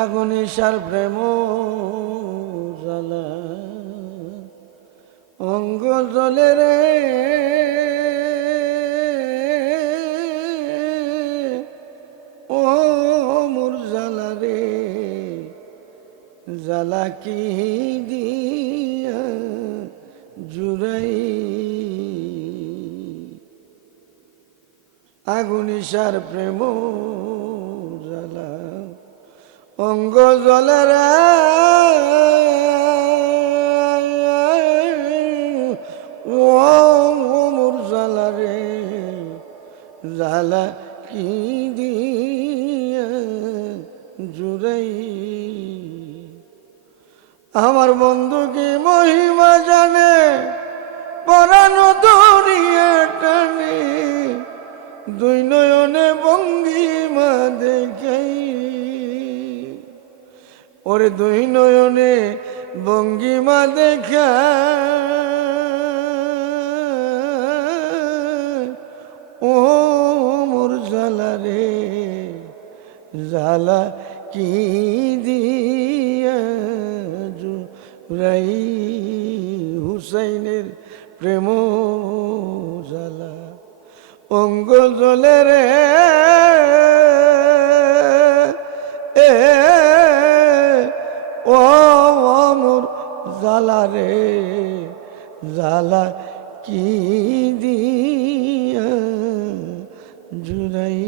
আগুনিসার প্রেম জ্বালা। অঙ্গ জলে রে। ও মোর জ্বালা রে। জ্বালা কি দিয়া জুড়াই? আগুনিসার প্রেম জ্বালা। অঙ্গ জলেরা ও মোর জ্বালা রে জ্বালা কি দিয়া জুড়াই? আমার বন্ধু কি মহিমা জানে পরানো দরিয়া টানে, দুই নয়নে ভঙ্গিমা ওরে দুই নয়নে ভঙ্গিমা দেখা। ও মোর জ্বালা রে, জ্বালা কি দিয়া রাই হুসাইনের প্রেম জ্বালা? অঙ্গ জলে রে ও মোর জালা রে জালা কি দিয়া জুড়াই?